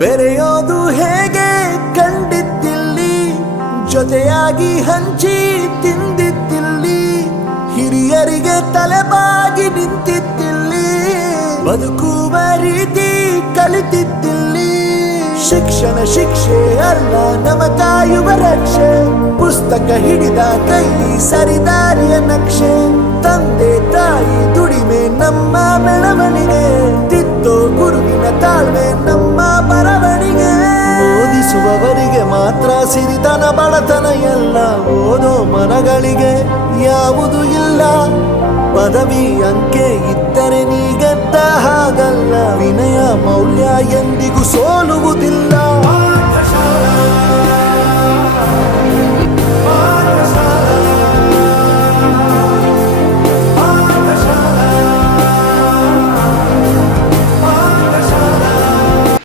ಬೆರೆಯೋದು ಹೇಗೆ ಕಂಡಿದ್ದಿಲ್ಲಿ, ಜೊತೆಯಾಗಿ ಹಂಚಿ ತಿಂದಿದ್ದಿಲ್ಲಿ, ಹಿರಿಯರಿಗೆ ತಲೆಬಾಗಿ ನಿಂತಿದ್ದಿಲ್ಲಿ, ಬದುಕುವ ರೀತಿ ಕಲಿತಿದ್ದಿಲ್ಲಿ. ಶಿಕ್ಷಣ ಶಿಕ್ಷೆ ಅಲ್ಲ ನಮ ಕಾಯುವ ರಕ್ಷೆ, ಪುಸ್ತಕ ಹಿಡಿದ ಕೈ ಸರಿದಾರಿಯ ನಕ್ಷೆ. ತಂದೆ ತಾಯಿ ದುಡಿಮೆ ನಮ್ಮ ಬೆಳವಣಿಗೆ, ತಿದ್ದೋ ಗುರುವಿನ ತಾಳ್ಮೆ ನಮ್ಮ ಬರವಣಿಗೆ. ಓದಿಸುವವರಿಗೆ ಮಾತ್ರ ಸಿರಿತನ ಬಡತನ ಎಲ್ಲ, ಓದೋ ಮನಗಳಿಗೆ ಯಾವುದು ಇಲ್ಲ. ಪದವಿ ಅಂಕೆ ಇದ್ದರೆ ನೀ ಗೆದ್ದ ಹಾಗಲ್ಲ, ವಿನಯ ಮೌಲ್ಯ ಎಂದಿಗೂ ಸೋಲುವುದಿಲ್ಲ.